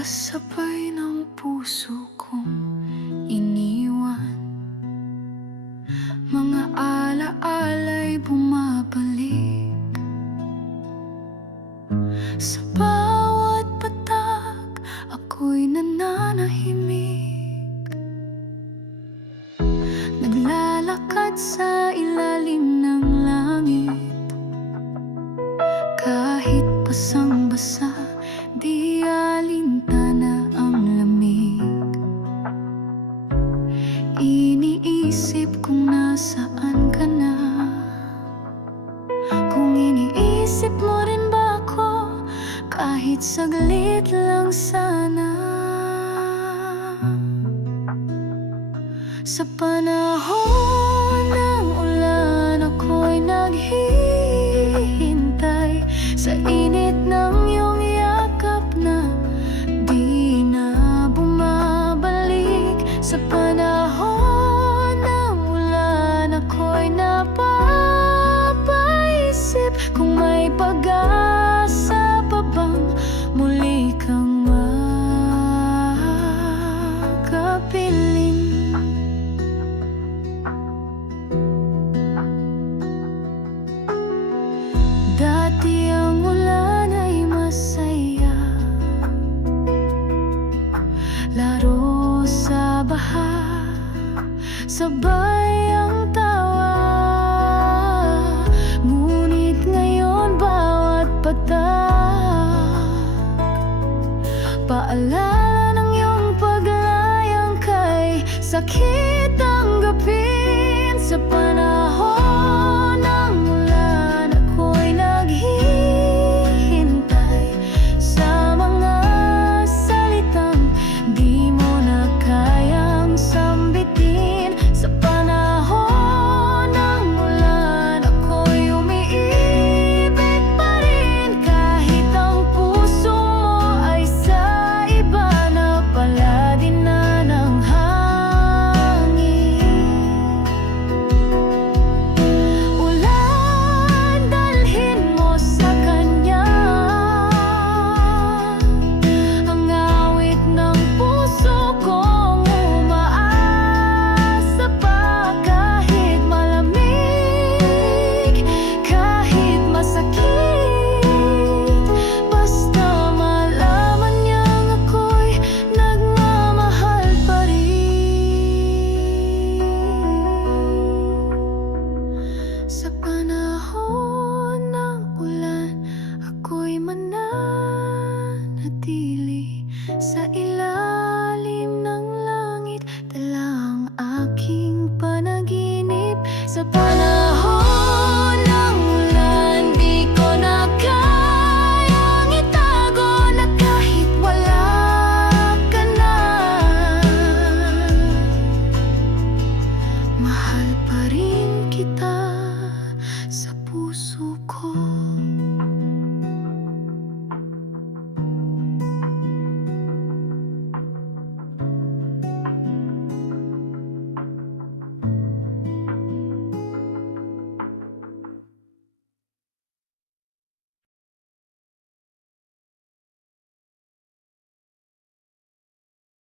Kasabay ng puso kong iniwan, mga alaala'y bumabalik. Sa bawat patak, ako'y nananahimik, naglalakad sa ilalim ng langit. Kahit basang-basa, di alintana ang lamig. Iniisip kung nasaan ka na, kung iniisip mo rin ba ako, kahit saglit lang sana. Sa panahon ng ulan, ako'y naghihintay sa init ng iyong yakap na di na bumabalik. Sa panahon ng ulan, ako'y napapaisip kung may pag-asa pa bang muli kang makapiling. Dati ang ulan ay masaya, laro sa baha, sabay ang tawa. Ngunit ngayon bawat patak, paalala ng iyong paglayang kay sakit tanggapin. Sa panahon ng ulan, ako'y naghihintay sa mga salitang di mo na kayang sambitin. Sa panahon ng ulan, ako'y umiibig pa rin, kahit ang puso mo ay sa iba na pala din na ng hangin. Ulan, dalhin mo sa kanya ang awit ng puso kong umaasa pa. Kahit malamig, kahit masakit, basta malaman niyang ako'y nagmamahal pa rin. Sa